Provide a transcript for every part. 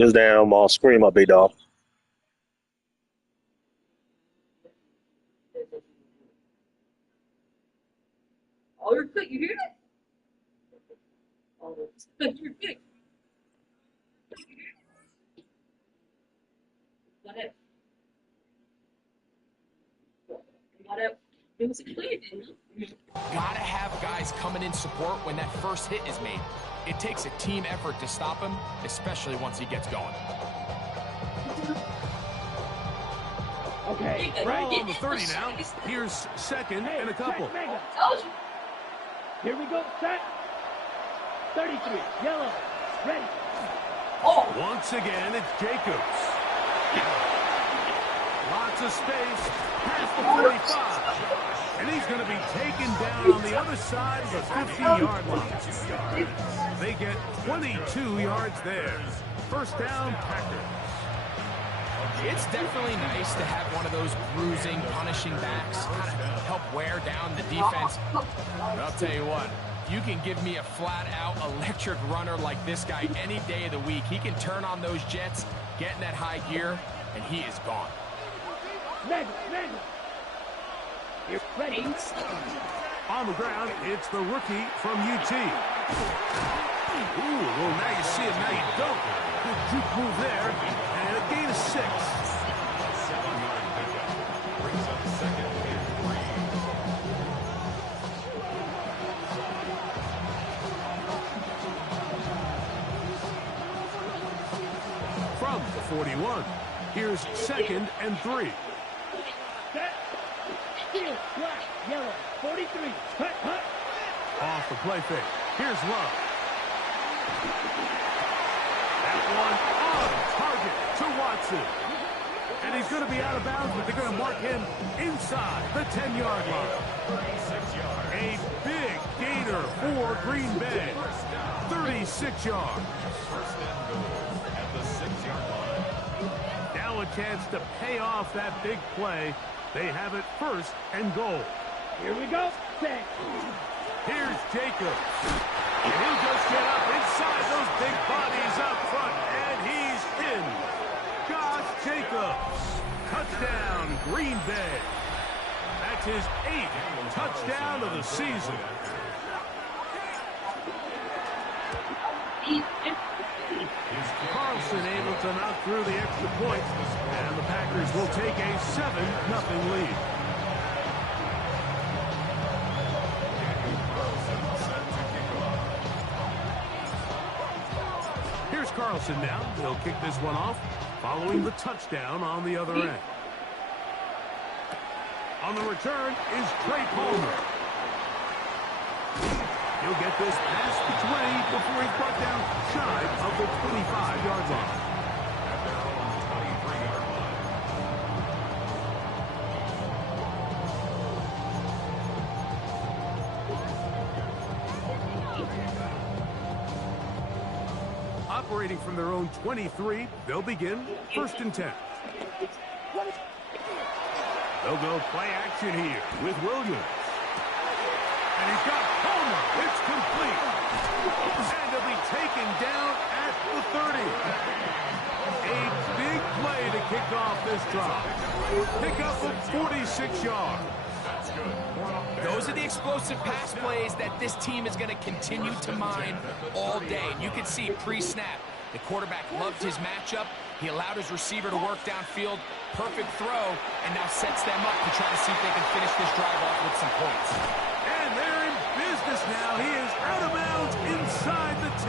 This damn scream up, big dog. Oh, you're quick. You hear that? Oh, you're quick. Whatever. Whatever. It was clear, didn't it? Gotta have guys coming in support when that first hit is made. It takes a team effort to stop him, especially once he gets going. Okay, ball on the 30 now. Here's second and a couple. Here we go, set. 33, yellow, ready. Oh. Once again, it's Jacobs. Lots of space, past the 45. And he's going to be taken down on the other side of the 50-yard line. They get 22 yards there. First down, Packers. It's definitely nice to have one of those bruising, punishing backs kind of help wear down the defense. But I'll tell you what, you can give me a flat-out electric runner like this guy any day of the week. He can turn on those jets, get in that high gear, and he is gone. You're ready. On the ground, it's the rookie from UT. Ooh, well, now you see it, now you don't. Good juke move there, and a gain of 6. From the 41, here's second and 3. Set. Field, black, yellow, 43. Hut, hut. Off the play fake. Here's Love. That one on target to Watson. And he's going to be out of bounds, but they're going to mark him inside the 10-yard line. A big gainer for Green Bay. 36 yards. Now a chance to pay off that big play. They have it first and goal. Here we go. Here's Jacobs. And he'll just get up inside those big bodies up front, and he's in. Josh Jacobs. Touchdown, Green Bay. That's his 8th touchdown of the season. Carlson able to knock through the extra point, and the Packers will take a 7-0 lead. Here's Carlson now. He'll kick this one off, following the touchdown on the other end. On the return is Trey Palmer. He'll get this past the 20 before he's brought down shy of the 25-yard line. Operating from their own 23, they'll begin first and 10. They'll go play action here with Williams. And he's got Palmer. It's complete. And he'll be taken down at the 30. A big play to kick off this drive. Pick up of 46 yards. Those are the explosive pass plays that this team is going to continue to mine all day. And you can see pre-snap, the quarterback loved his matchup. He allowed his receiver to work downfield. Perfect throw, and now sets them up to try to see if they can finish this drive off with some points. And they're in business now. He is out of bounds inside the 10.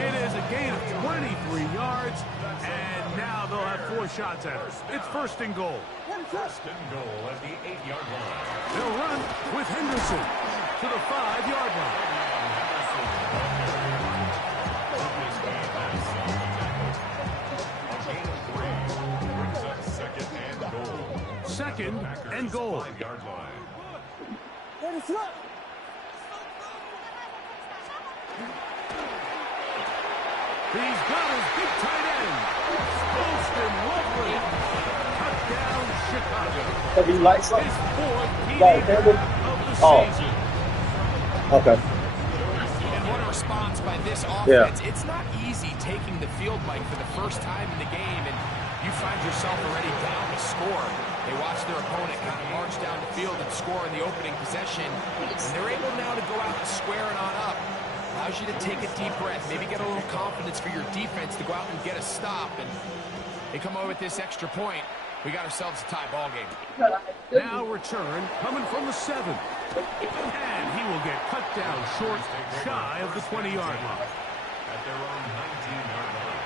It is a gain of 23 yards, and now they'll have 4 shots at it. It's first and goal. First and goal at the 8-yard line. They'll run with Henderson to the 5-yard line. Second and goal. 5-yard line. He's got his big tight end. Poston Lovely. Touchdown, Chicago. Have you like something? His 4th Got a TD table? of the Oh. season. Okay. And What a response by this Yeah. offense. It's not easy taking the field, Mike, for the first time in the game, and you find yourself already down to score. They watch their opponent kind of march down the field and score in the opening possession, and they're able now to go out and square it on up. Allows you to take a deep breath, maybe get a little confidence for your defense to go out and get a stop, and they come over with this extra point. We got ourselves a tie ball game. Now return coming from the 7. And he will get cut down short, shy of the 20-yard line. At their own 19-yard line.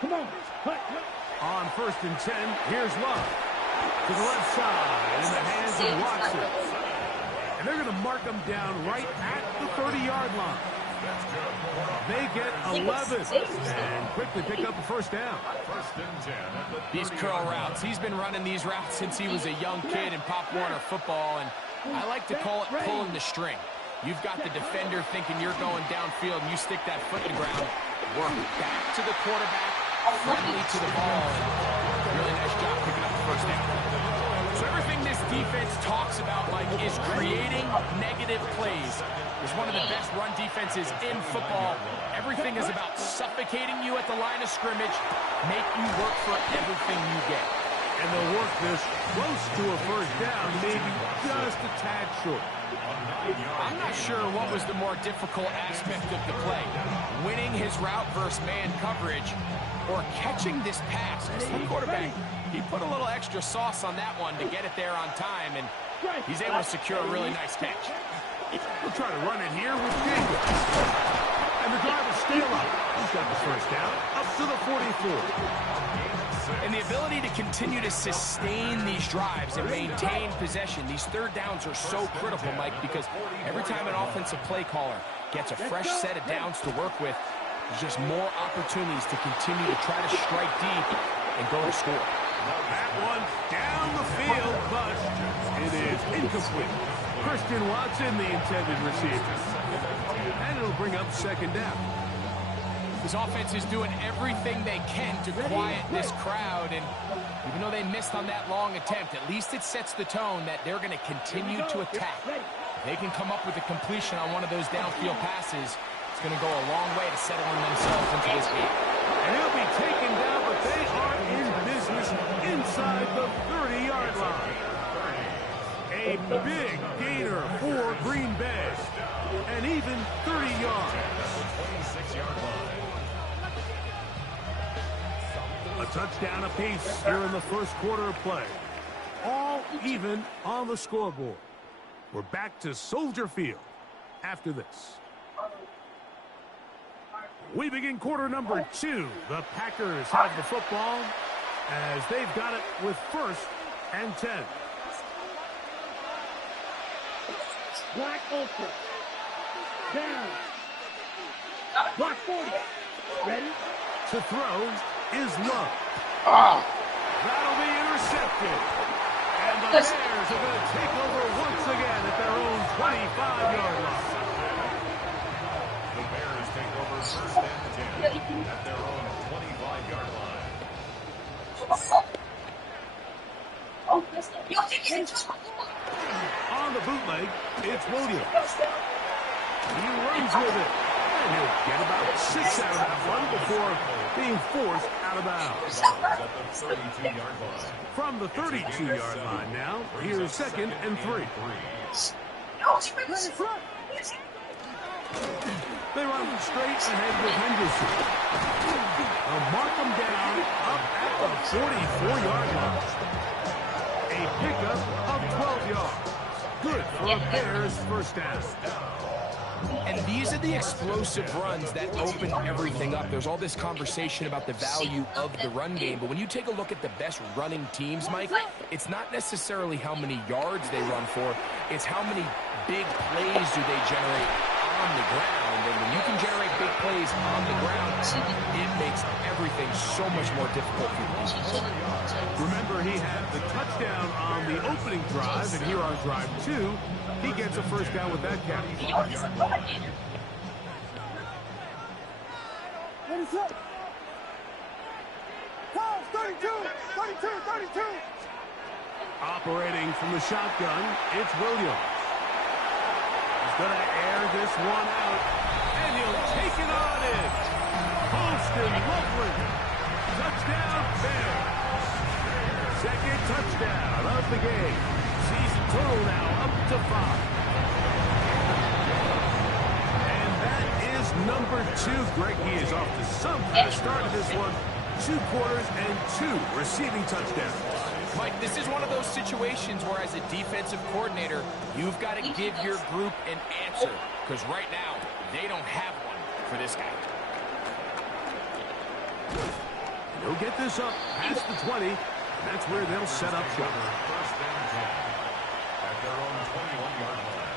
Come on. On 1st and 10, here's Love. To the left side, in the hands of Watson. And they're going to mark them down right at the 30-yard line. They get 11 and quickly pick up a first down. 1st and 10 at the These curl routes, he's been running these routes since he was a young kid in Pop Warner football, and I like to call it pulling the string. You've got the defender thinking you're going downfield, and you stick that foot in the ground, work back to the quarterback, friendly to the ball, and really nice job picking up the first down. So everything this defense talks about, Mike, is creating negative plays. It's one of the best run defenses in football. Everything is about suffocating you at the line of scrimmage, make you work for everything you get. And they'll work this close to a first down, maybe just a tad short. I'm not sure what was the more difficult aspect of the play. Winning his route versus man coverage or catching this pass. The quarterback, he put a little extra sauce on that one to get it there on time, and he's able to secure a really nice catch. We'll try to run it here with Jacobs. And the driver still up. He's got the first down up to the 44. And the ability to continue to sustain these drives and maintain possession, these third downs are so critical, Mike, because every time an offensive play caller gets a fresh set of downs to work with, there's just more opportunities to continue to try to strike deep and go to score. That one down the field, but it is incomplete. Christian Watson, the intended receiver. And it'll bring up 2nd down. This offense is doing everything they can to quiet this crowd, and even though they missed on that long attempt, at least it sets the tone that they're going to continue to attack. If they can come up with a completion on one of those downfield passes, it's going to go a long way to settling themselves into this game. And he'll be taken down, but they are in business inside the 30-yard line. A big gainer for Green Bay. And even 30 yards. 26-yard line. A touchdown apiece here in the first quarter of play. All even on the scoreboard. We're back to Soldier Field after this. We begin quarter number 2. The Packers have the football as they've got it with 1st and 10. Black open. Down. Block 40. Ready? To throw is Love. That'll be intercepted. And the Bears are going to take over once again at their own 25-yard line. The Bears take over 1st and 10 at their own 25-yard line. On the bootleg, it's Williams. He runs with it. And he'll get about 6 out of that one before being forced out of bounds. At the 32-yard line. From the 32-yard line now, here's 2nd and 3. They run straight ahead with Henderson. They'll mark them down up at the 44-yard line. A pickup of 12 yards. Good for a Bears first down. And these are the explosive runs that open everything up. There's all this conversation about the value of the run game, but when you take a look at the best running teams, Mike, it's not necessarily how many yards they run for, it's how many big plays do they generate on the ground. And when you can generate big plays on the ground, it makes everything so much more difficult for you. Remember, he had the touchdown on the opening drive, and here on drive 2, he gets a first down with that catch. Operating from the shotgun, it's Williams. He's going to air this one out, and he'll take it on in. Holston Loveland. Touchdown, Bears. Second touchdown of the game. Season total now up to 5. And that is number 2. Greg, he is off to some kind of start of this one. 2 quarters and 2 receiving touchdowns. Mike, this is one of those situations where as a defensive coordinator, you've got to give your group an answer. Because right now, they don't have one for this guy. He'll get this up past the 20, and that's where they'll set up shop. First and 10 at their own 21-yard line.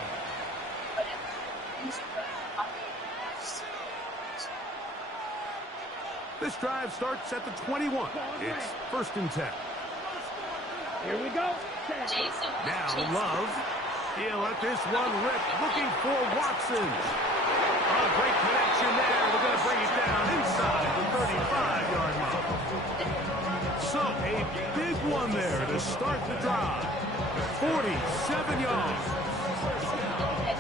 This drive starts at the 21. It's first and 10. Here we go. Now Love. He'll let this one rip, looking for Watson. A great connection there. We're going to bring it down inside the 35-yard line. So a big one there to start the drive. 47 yards.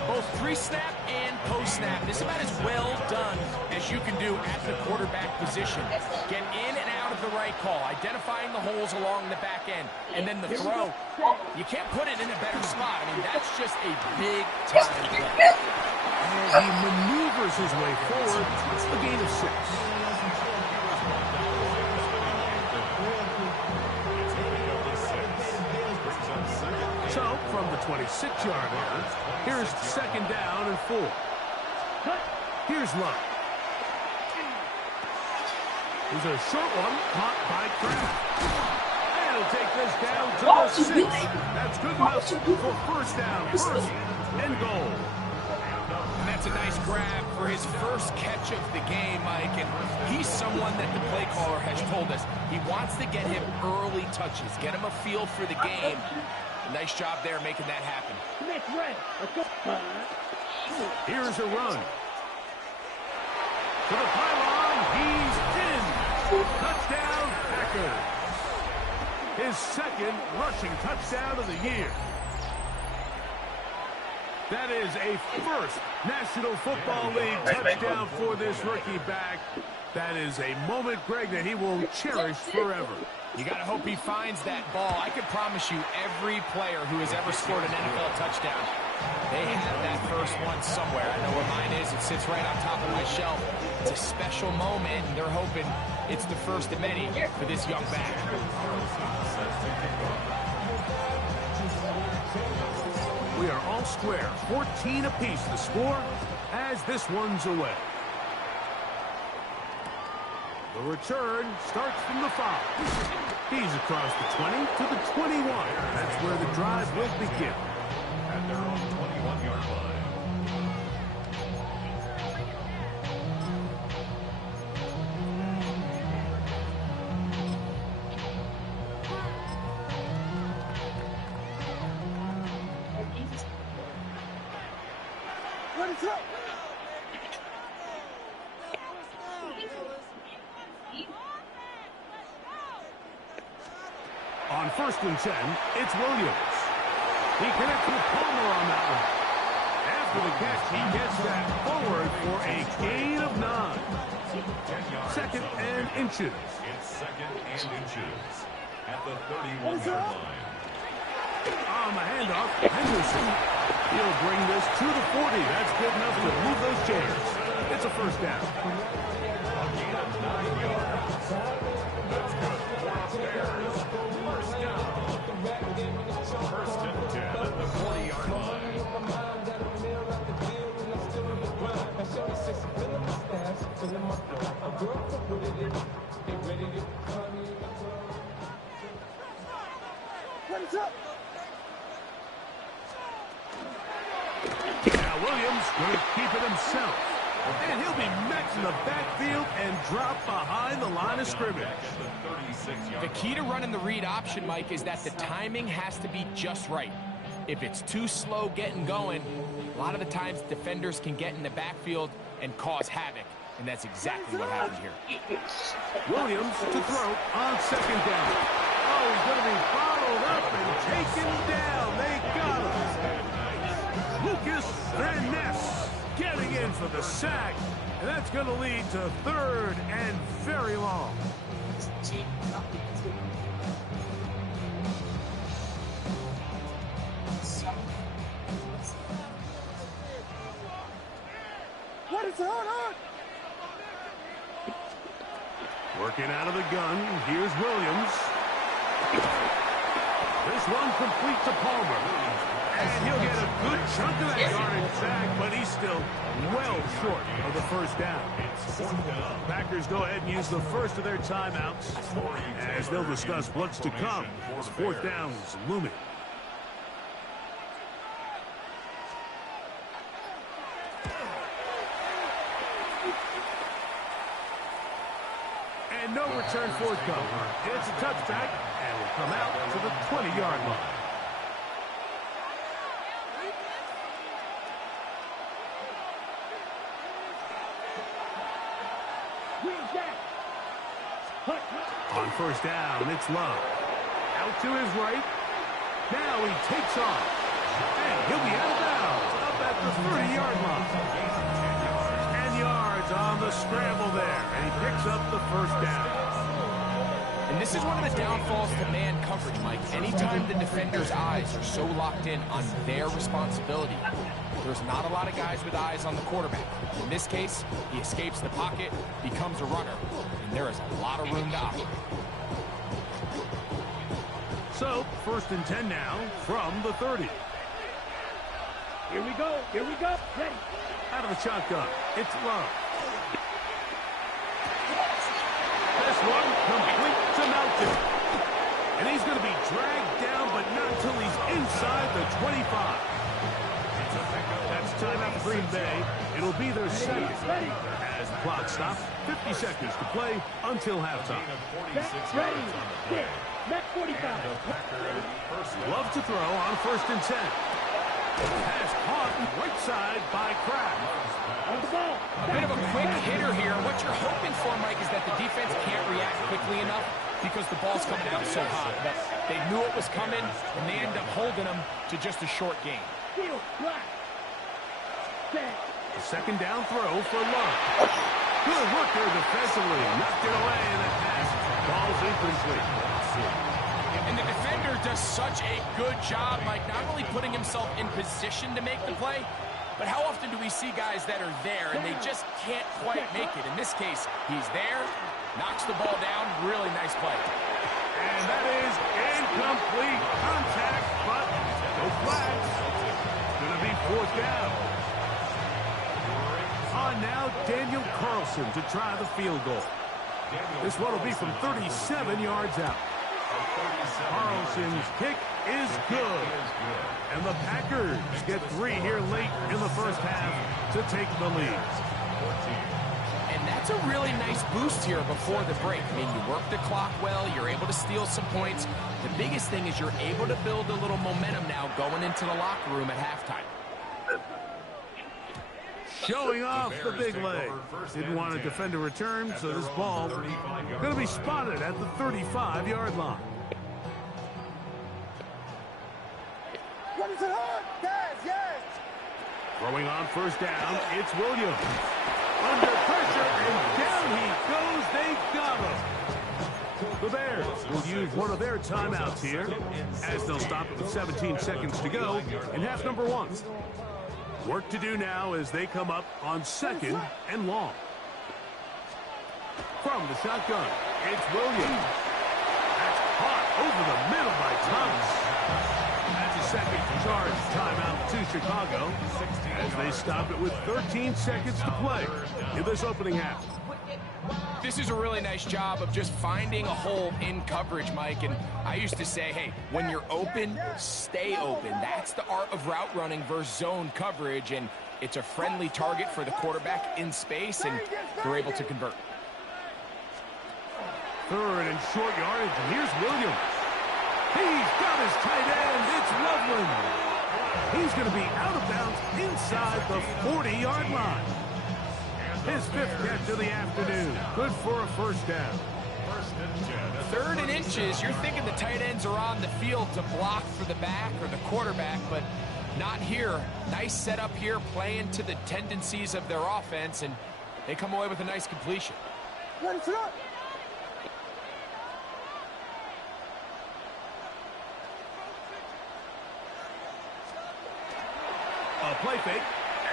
Both pre-snap and post-snap. This is about as well done as you can do at the quarterback position. Get in and out of the right call, identifying the holes along the back end, and then the throw. You can't put it in a better spot. I mean, that's just a big-time play. And he maneuvers his way forward. A gain of 6. So, from the 26-yard line, here's second down and 4. Here's Love. There's a short one caught by Kraft. And he'll take this down to the 6. That's good enough for first down, first and goal. And that's a nice grab for his first catch of the game, Mike. And he's someone that the play caller has told us he wants to get him early touches, get him a feel for the game. Nice job there making that happen. Next red. Let's go. Here's a run. To the pylon. He's in. Touchdown, Packers. His second rushing touchdown of the year. That is a first National Football League touchdown for this rookie back. That is a moment, Greg, that he will cherish forever. You got to hope he finds that ball. I can promise you every player who has ever scored an NFL touchdown, they have that first one somewhere. I know where mine is. It sits right on top of my shelf. It's a special moment, and they're hoping it's the first of many for this young back. We are all square. 14 apiece the score as this one's away. The return starts from the 5. He's across the 20 to the 21. That's where the drive will begin. At their own 21-yard line. What is up? On first and 10, it's Williams. He connects with Palmer on that one. After the catch, he gets that forward for a gain of 9. 10 yards. Second and inches. It's second and inches at the 31-yard line. On the handoff, Henderson. He'll bring this to the 40. That's good enough to move those chairs. It's a first down. A gain of 9 yards. That's good for the Bears. First down. First and 10 at the 40-yard line. What is up? Now Williams going to keep it himself. And he'll be met in the backfield and drop behind the line of scrimmage. The key to running the read option, Mike, is that the timing has to be just right. If it's too slow getting going, a lot of the times defenders can get in the backfield and cause havoc. And that's exactly what happened here. Williams to throw on second down. Oh, he's going to be followed up and taken down. They got him. Lucas Van Ness getting in for the sack. And that's going to lead to 3rd and very long. What is on? Working out of the gun, here's Williams. This one complete to Palmer. And he'll get a good chunk of that yardage back, but he's still well short of the first down. Packers go ahead and use the first of their timeouts as they'll discuss what's to come. As 4th down's looming. And no return forthcoming. It's a touchback, and will come out to the 20-yard line. On first down, it's Love. Out to his right. Now he takes off. And he'll be out of bounds up at the 30-yard line. 10 yards on the scramble there. And he picks up the first down. And this is one of the downfalls to man coverage, Mike. Anytime the defender's eyes are so locked in on their responsibility, there's not a lot of guys with eyes on the quarterback. In this case, he escapes the pocket, becomes a runner, and there is a lot of room to operate. So, 1st and 10 now from the 30. Here we go. Ready. Out of the shotgun, it's Love. This one complete to Melton. And he's going to be dragged down, but not until he's inside the 25. That's timeout for Green Bay. It'll be their second. As the clock stops, 50 seconds to play until halftime. Ready. Sit. Back 45. Love to throw on 1st and 10. Pass caught right side by Kraft. On the ball. A bit of a quick hitter here. What you're hoping for, Mike, is that the defense can't react quickly enough because the ball's coming out so hot. But they knew it was coming, and they end up holding them to just a short game. Field. Black. Set. A second down throw for Love. Good work there defensively. Knocked it away, and the pass falls incomplete. And the defender does such a good job, Mike, not only putting himself in position to make the play, but how often do we see guys that are there and they just can't quite make it? In this case, he's there, knocks the ball down, really nice play. And that is incomplete contact, but no flags. It's going to be 4th down. On now, Daniel Carlson to try the field goal. This one will be from 37 yards out. Carlson's kick is good. And the Packers get 3 here late in the first half to take the lead. And that's a really nice boost here before the break. I mean, you work the clock well, you're able to steal some points. The biggest thing is you're able to build a little momentum now going into the locker room at halftime. Showing off the big leg. Didn't want to defend a return, so this ball going to be spotted at the 35-yard line. What is it on? Yes. Throwing on first down, it's Williams. Under pressure, and down he goes. They got him. The Bears will use one of their timeouts here, as they'll stop it with 17 seconds to go in half number 1. Work to do now as they come up on 2nd and long. From the shotgun, it's Williams. That's caught over the middle by Thomas. That's a second charge timeout to Chicago as they stop it with 13 seconds to play in this opening half. This is a really nice job of just finding a hole in coverage, Mike. And I used to say, hey, when you're open, stay open. That's the art of route running versus zone coverage. And it's a friendly target for the quarterback in space, and they're able to convert. 3rd and short yardage, and here's Williams. He's got his tight end. It's Loveland. He's going to be out of bounds inside the 40-yard line. His 5th catch of the afternoon. Good for a first down. 3rd and inches, you're thinking the tight ends are on the field to block for the back or the quarterback, but not here. Nice setup here, playing to the tendencies of their offense, and they come away with a nice completion. A play fake,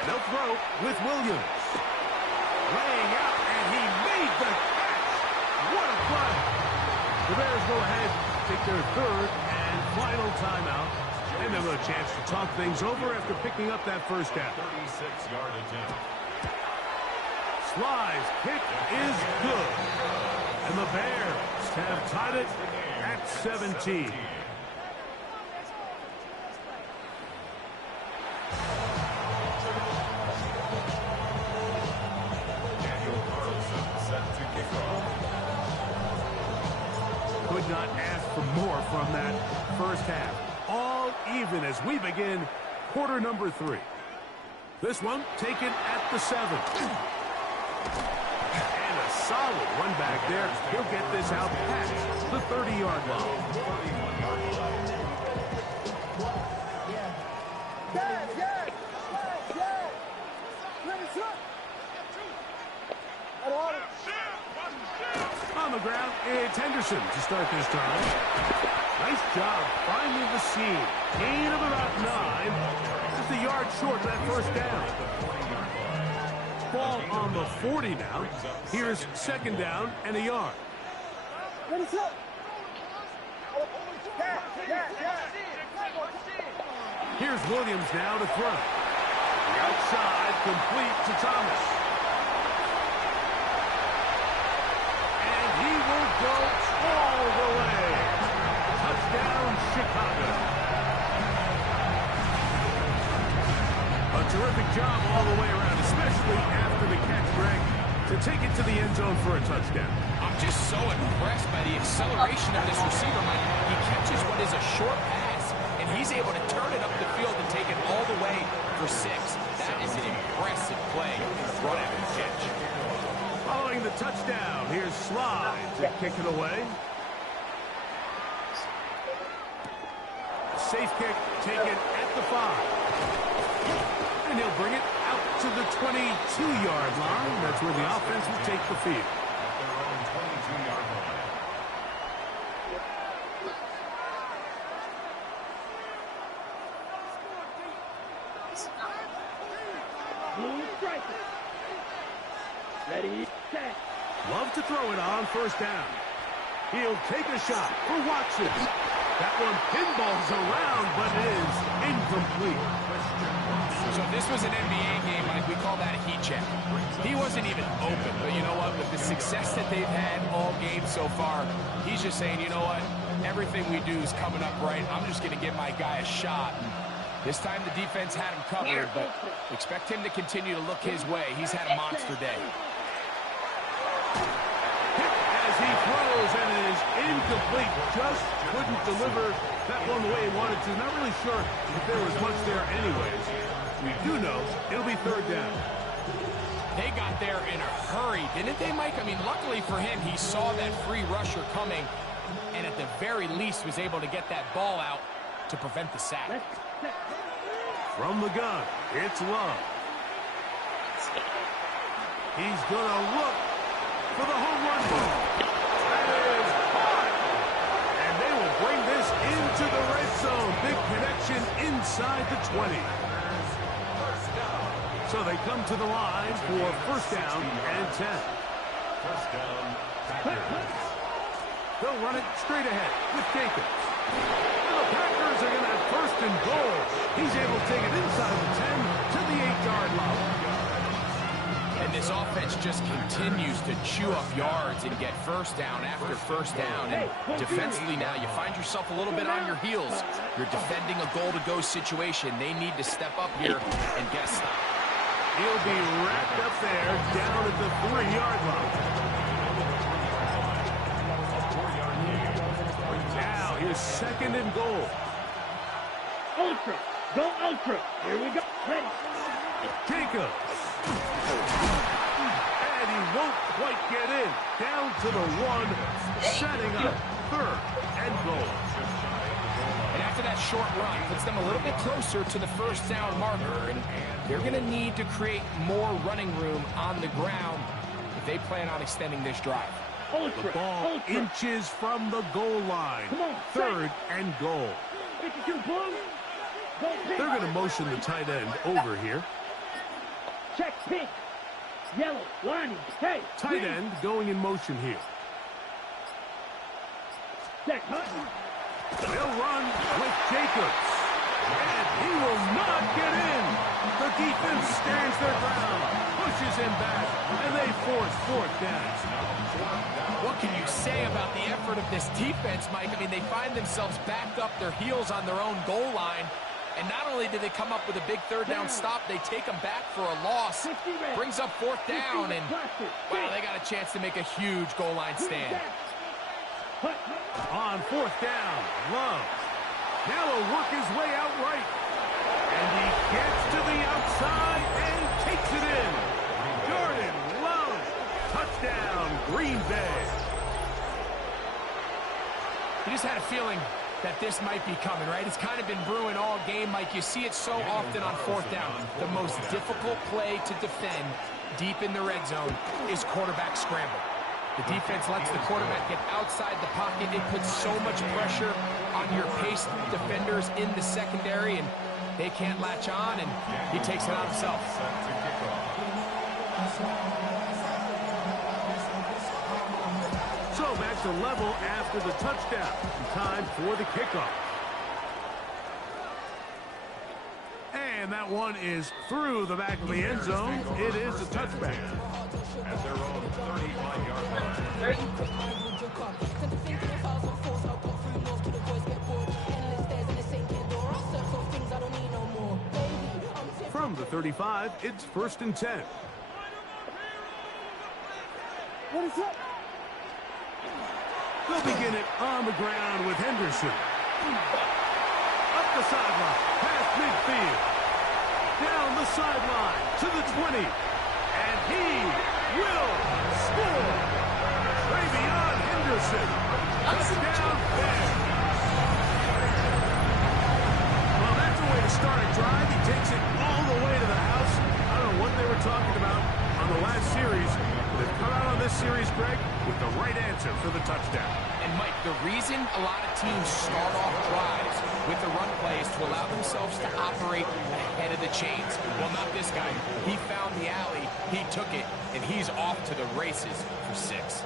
and they'll throw with Williams. Laying out, and he made the catch. What a play. The Bears go ahead, take their 3rd and final timeout, and they'll have a chance to talk things over after picking up that first down. 36-yard attempt. Sly's kick is good. And the Bears have tied it at 17. Could not ask for more from that first half. All even as we begin quarter number 3. This one taken at the 7. And a solid one back there. He'll get this out past the 30-yard line. On the ground, it's Henderson to start this time. Nice job finding the seam. Gain of about 9. Just a yard short of that first down. Ball on the 40 now. Here's 2nd down and a yard. Here's Williams now to throw. The outside complete to Thomas. And he will go all the way. Touchdown, Chicago. A terrific job all the way around, especially after the catch, Greg, to take it to the end zone for a touchdown. I'm just so impressed by the acceleration of this receiver, Mike. He catches what is a short pass, and he's able to turn it up the field and take it all the way for 6. That is an impressive play, run after catch. Following the touchdown, here's Sly to kick it away. Safe kick taken at the 5. And he'll bring it out to the 22-yard line. That's where the offense will take the field. At their own 22-yard line. Ready, set. Love to throw it on first down. He'll take a shot for Watson. That one pinballs around, but it is incomplete. So if this was an NBA game, Mike, we call that a heat check. He wasn't even open, but you know what? With the success that they've had all game so far, he's just saying, you know what? Everything we do is coming up right. I'm just going to give my guy a shot. And this time the defense had him covered, but expect him to continue to look his way. He's had a monster day. As he throws, and it is incomplete. Just couldn't deliver that one the way he wanted to. Not really sure if there was much there anyways. We do know it'll be 3rd down. They got there in a hurry, didn't they, Mike? I mean, luckily for him, he saw that free rusher coming, and at the very least was able to get that ball out to prevent the sack. From the gun, it's Love. He's going to look for the home run ball. That is hot. And they will bring this into the red zone. Big connection inside the 20. So they come to the line for 1st down and 10. 1st down, Packers. They'll run it straight ahead with Jacobs. And the Packers are going to have 1st and goal. He's able to take it inside the 10 to the 8-yard line. And this offense just continues to chew up yards and get 1st down after 1st down. And defensively now, you find yourself a little bit on your heels. You're defending a goal-to-go situation. They need to step up here and get a stop. He'll be wrapped up there down at the 3-yard line. Now here's 2nd and goal. Ultra. Go Ultra. Here we go. Ready. Jacobs. And he won't quite get in. Down to the 1, setting up 3rd and goal. And after that short run, puts them a little bit closer to the first down marker, and they're going to need to create more running room on the ground if they plan on extending this drive. The ball inches from the goal line. 3rd and goal. They're going to motion the tight end over here. Check pink. Yellow. Lining. Hey. Tight end going in motion here. Check Hutton. They'll run with Jacobs. And he will not get in. The defense stands their ground, pushes him back, and they force 4th down. What can you say about the effort of this defense, Mike? I mean, they find themselves backed up their heels on their own goal line. And not only do they come up with a big 3rd down stop, they take them back for a loss. Brings up 4th down, and wow, they got a chance to make a huge goal line stand. On 4th down, Love. Now he'll work his way out right. And he gets to the outside and takes it in. Jordan Love. Touchdown, Green Bay. You just had a feeling that this might be coming, right? It's kind of been brewing all game, Mike. You see it so often on 4th down. The most difficult play to defend deep in the red zone is quarterback scramble. The defense lets the quarterback get outside the pocket. It puts so much pressure on your paced defenders in the secondary, and they can't latch on, and he takes it on himself. So back to level after the touchdown. Time for the kickoff. And that one is through the back of the end zone. It is a touchback. At their own 35-yard line. From the 35, it's 1st and 10. What is that? They'll begin it on the ground with Henderson. Up the sideline, past midfield. Down the sideline to the 20. And he will score. Travion Henderson. Touchdown Ben. Well, that's a way to start a drive. He takes it all the way to the house. I don't know what they were talking about on the last series. They've come out on this series, Greg, with the right answer for the touchdown. And Mike, the reason a lot of teams start off drives with the run play is to allow themselves to operate ahead of the chains. Well, not this guy. He found the alley, he took it, and he's off to the races for 6.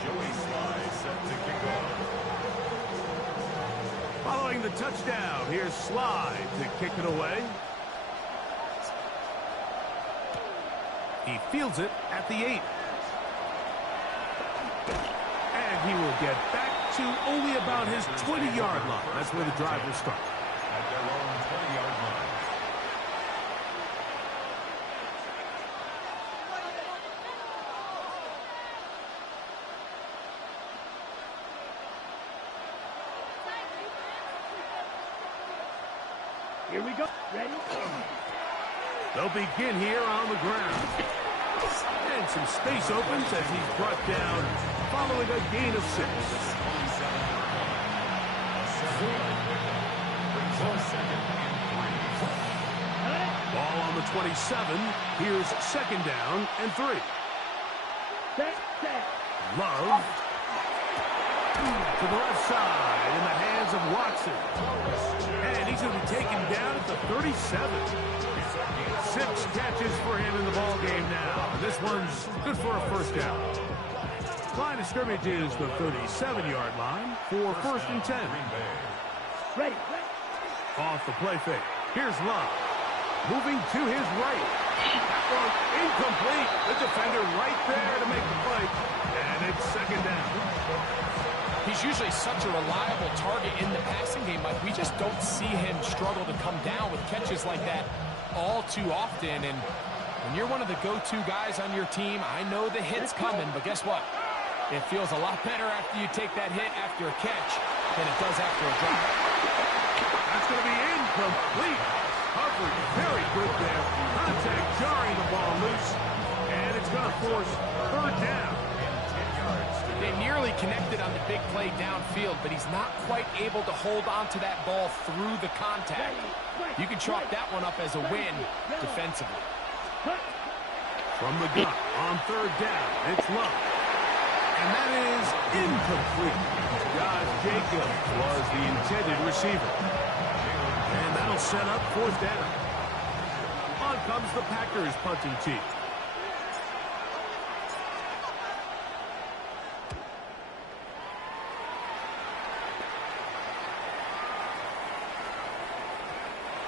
Joey Sly set to kick off. Following the touchdown, here's Sly to kick it away. He fields it at the 8. And he will get back to only about his 20-yard line. That's where the drive will start. At their own 20-yard line. Here we go. Ready? They'll begin here on the ground. And some space opens as he's brought down following a gain of 6. Ball on the 27. Here's 2nd down and 3. Love to the left side in the hands of Watson. And he's going to be taken down at the 37. 6 catches for him in the ball game now. And this one's good for a 1st down. Line of scrimmage is the 37-yard line for 1st and 10. Ready. Off the play fake. Here's Love. Moving to his right. That one incomplete. The defender right there to make the play. And it's 2nd down. He's usually such a reliable target in the passing game, Mike. We just don't see him struggle to come down with catches like that all too often. And when you're one of the go-to guys on your team, I know the hit's coming, but guess what? It feels a lot better after you take that hit after a catch than it does after a drop. That's going to be incomplete. Covered very good there. Contact jarring the ball loose. going to force third down. They nearly connected on the big play downfield, but he's not quite able to hold on to that ball through the contact. You can chalk that one up as a win defensively. From the gun on third down, it's low. And that is incomplete. Josh Jacobs was the intended receiver. And that'll set up fourth down. On comes the Packers punting team.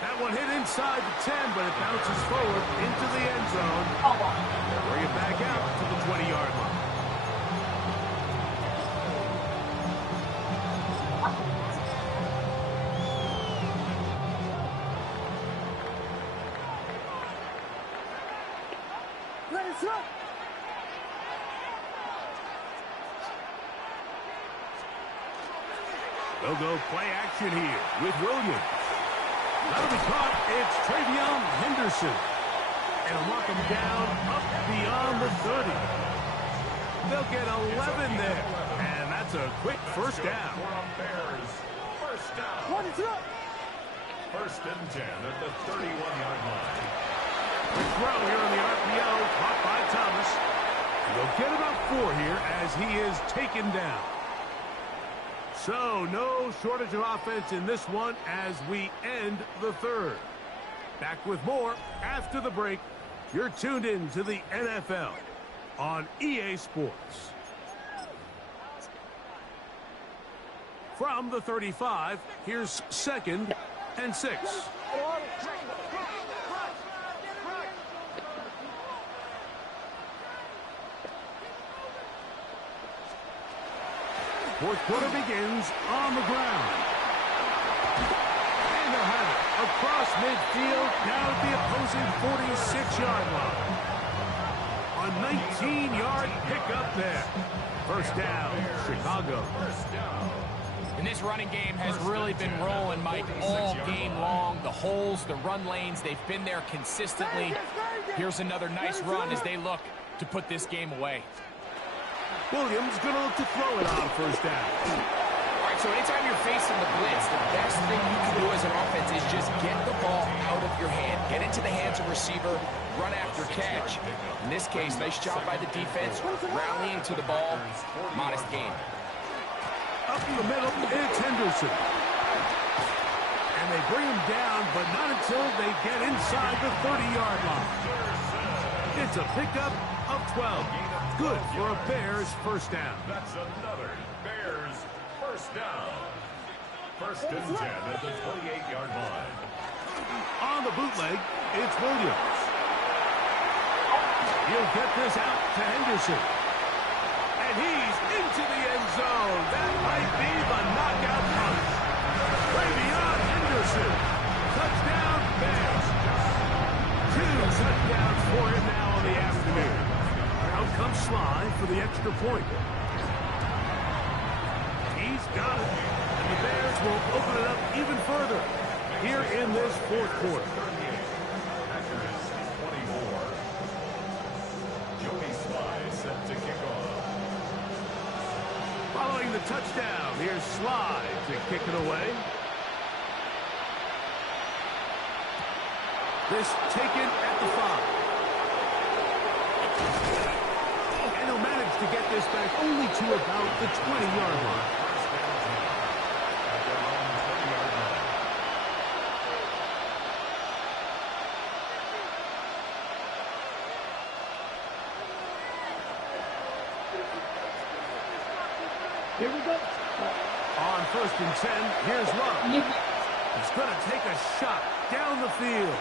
That one hit inside the 10, but it bounces forward into the end zone. Bring it back out to the 20-yard line. They'll go play action here with Williams. That'll be caught. It's Travion Henderson. And he'll knock him down up beyond the 30. They'll get 11 there. And that's a quick first down. Bears. First down. First and 10 at the 31-yard line. Quick throw here on the RPO. Caught by Thomas. And they'll get about 4 here as he is taken down. So, no shortage of offense in this one as we end the third. Back with more after the break. You're tuned in to the NFL on EA Sports. From the 35, here's 2nd and 6. Fourth quarter begins on the ground. And they'll have it across midfield, down at the opposing 46-yard line. A 19-yard pickup there. First down, Chicago. And this running game has really been rolling, Mike, all game long. The holes, the run lanes, they've been there consistently. Here's another nice run as they look to put this game away. Williams going to look to throw it on first down. All right, so anytime you're facing the blitz, the best thing you can do as an offense is just get the ball out of your hand. Get into the hands of receiver, run after catch. In this case, nice job by the defense, rallying to the ball. Modest gain. Up in the middle, it's Henderson. And they bring him down, but not until they get inside the 30-yard line. It's a pickup of 12. Good for a Bears first down. That's another Bears first down. First and 10 at the 28-yard line. On the bootleg, it's Williams. He'll get this out to Henderson. And he's into the end zone. That might be the knockout punch. Travion Henderson. Touchdown, Bears. 2 touchdowns for him now on the afternoon. Out comes Sly for the extra point. He's got it. And the Bears will open it up even further here in this fourth quarter. Packers 24. Joey Sly set to kick off. Following the touchdown, here's Sly to kick it away. This taken at the 5. And he'll manage to get this back only to about the 20-yard line. Here we go. On first and 10, here's Love. He's going to take a shot down the field.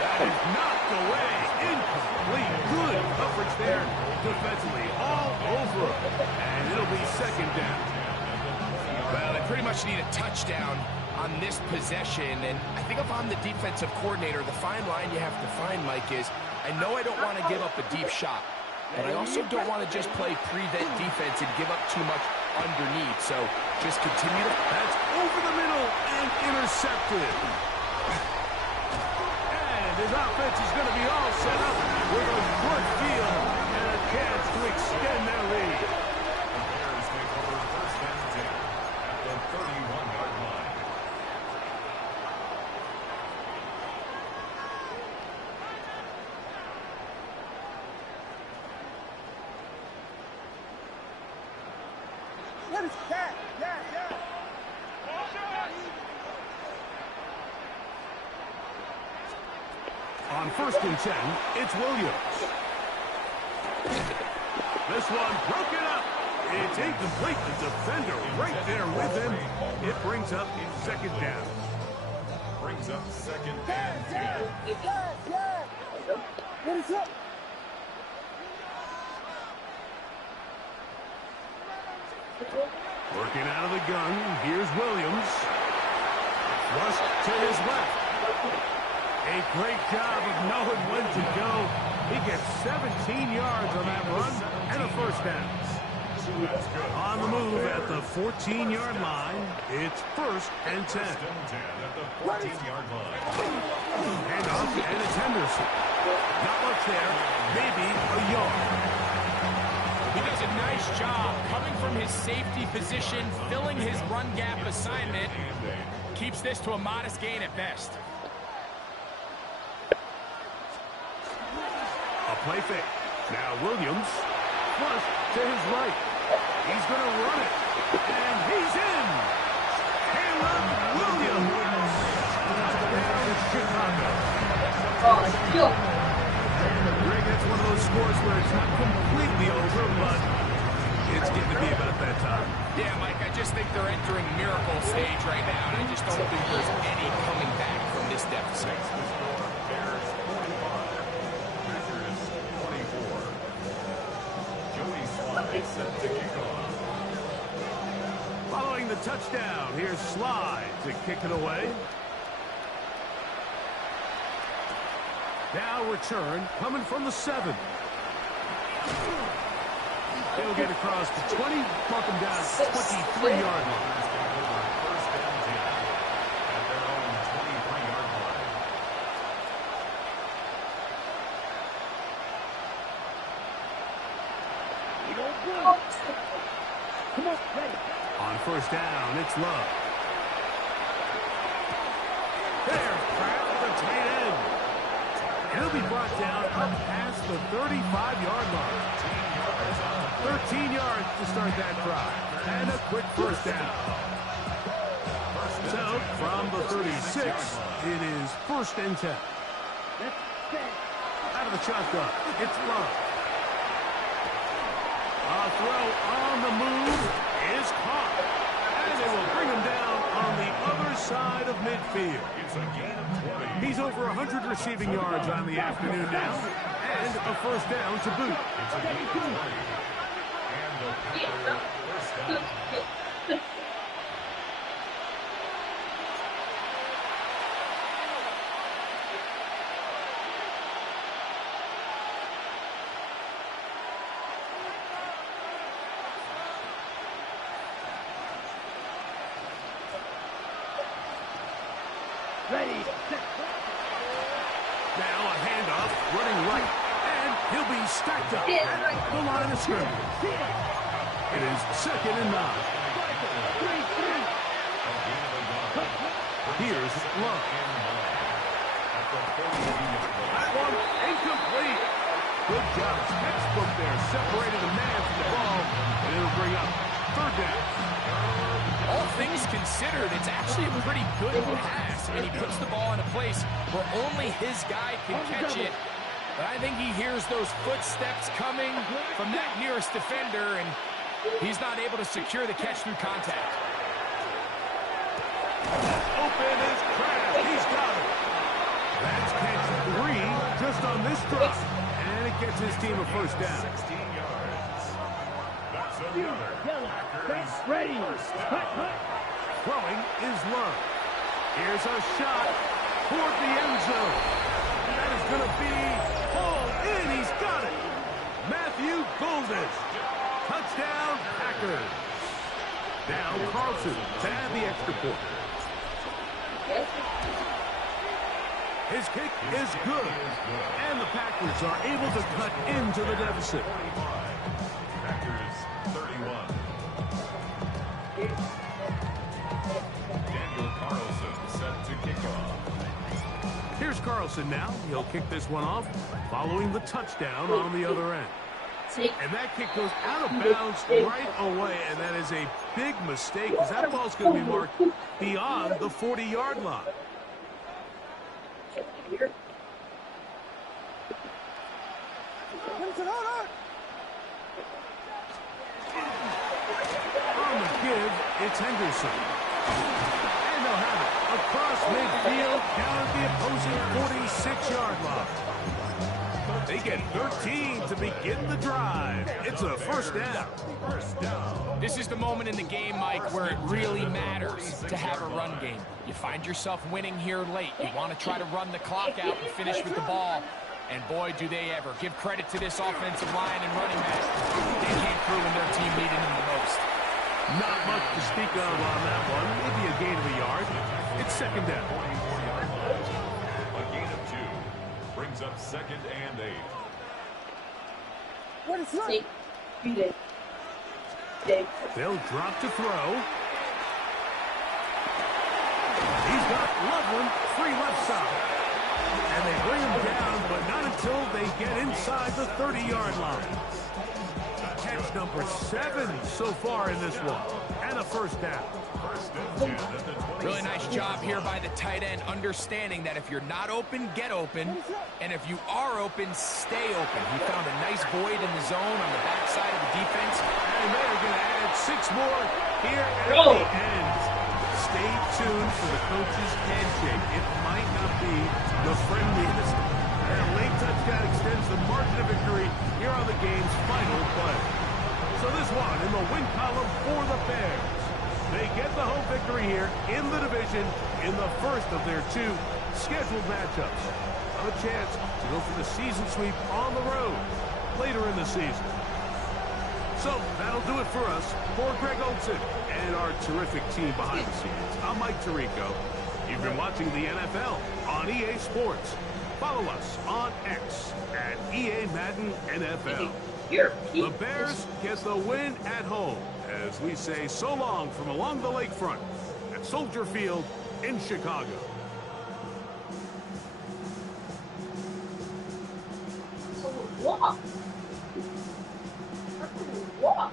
That is knocked away. Incomplete. Good coverage there defensively. All over. And it'll be second down. Well, they pretty much need a touchdown on this possession. And I think if I'm the defensive coordinator, the fine line you have to find, Mike, is I know I don't want to give up a deep shot, but I also don't want to just play prevent defense and give up too much underneath. So just continue to... That's over the middle and intercepted. And his offense is going to be all set up with a good field extend their lead. The Bears take over first and 10 at the 31-yard line. What is that? Yeah. On first and 10, it's Williams. This one broken up. It's incomplete. The defender right there with him. It brings up second down. Brings up second and 10. Yeah. What is up? Working out of the gun. Here's Williams. Flushed to his left. A great job of knowing when to go. He gets 17 yards on that run and a first down. On the move at the 14-yard line, it's first and 10. First and 10 at the 14-yard line. And off, and it's Henderson. Not much there, maybe a yard. He does a nice job coming from his safety position, filling his run gap assignment. Keeps this to a modest gain at best. A play fake. Now Williams, flush to his right. He's going to run it. And he's in. Caleb Williams. Touchdown, Chicago. Greg, that's one of those scores where it's not completely over, but it's getting to be about that time. Yeah, Mike, I just think they're entering miracle stage right now, and I just don't think there's any coming back from this deficit. Bears 45. Packers 24. Joey Slye set to kick off. Following the touchdown, here's Slye to kick it away. Now return coming from the 7. He'll get across the 20, mark him down at the 23-yard line. First and 10 at their own 23-yard line. Come on, ready. On first down, it's Love. There's Pratt for the tight end. He'll be brought down up past the 35-yard line. 13 yards to start that drive. And a quick first down. So, from the 36, it is first and 10. Out of the shotgun, it's Love. A throw on the move is caught. And they will bring him down on the other side of midfield. It's a gain of 20. He's over 100 receiving yards on the afternoon now. And a first down to boot. It's a gain of 20. And the Packers first down. Ready. Now a handoff, running right, and he'll be stacked up at the line of scrimmage. It is second and 9. Here's Love. That one incomplete. Good job. Textbook there. Separated a man from the ball, and it'll bring up third down. All things considered, it's actually a pretty good pass. And he puts the ball in a place where only his guy can catch it. But I think he hears those footsteps coming from that nearest defender, and he's not able to secure the catch through contact. Open is Kraft. He's got it. That's catch 3 just on this drive. And it gets his team a first down. 16 yards. That's another. Packers Ready. Throwing is Love. Here's a shot toward the end zone. That is going to be hauled in. He's got it. Matthew Golden. Touchdown, Packers. Now Carlson to add the extra point. His kick is good. And the Packers are able to cut into the deficit. Carlson now. He'll kick this one off, following the touchdown on the other end. And that kick goes out of bounds right away, and that is a big mistake because that ball's going to be marked beyond the 40-yard line. On the give, it's Henderson. And they'll have it across midfield down at the opposing 46-yard line. They get 13 to begin the drive. It's a first down. This is the moment in the game, Mike, where it really matters to have a run game. You find yourself winning here late. You want to try to run the clock out and finish with the ball. And boy, do they ever. Give credit to this offensive line and running back. They came through when their team needed them the most. Not much to speak of on that one. Maybe a gain of a yard. It's second down. A gain of 2 brings up 2nd and 8. What is that? They'll drop to throw. He's got Loveland free left side. And they bring him down, but not until they get inside the 30-yard line. Catch number 7 so far in this one. And a first down. Really nice job here by the tight end, understanding that if you're not open, get open. And if you are open, stay open. He found a nice void in the zone on the backside of the defense. And they're going to add 6 more here at the end. Stay tuned for the coach's handshake. It might not be the friendliest. And a late touchdown extends the margin of victory here on the game's final play. So this one in the win column for the Bears. They get the home victory here in the division in the first of their 2 scheduled matchups. A chance to go for the season sweep on the road later in the season. So that'll do it for us. For Greg Olson and our terrific team behind the scenes, I'm Mike Tirico. You've been watching the NFL on EA Sports. Follow us on X at EA Madden NFL. The Bears get the win at home as we say so long from along the lakefront at Soldier Field in Chicago. Walk. Walk.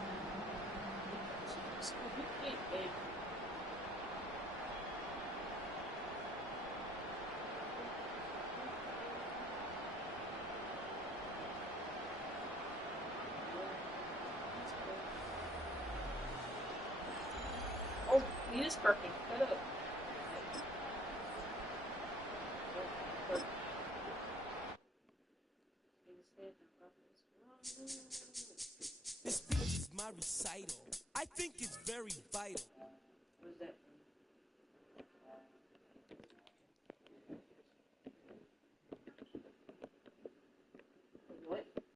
Oh, he is perfect. Cut up. This speech is my recital. I think it's very vital. What is that?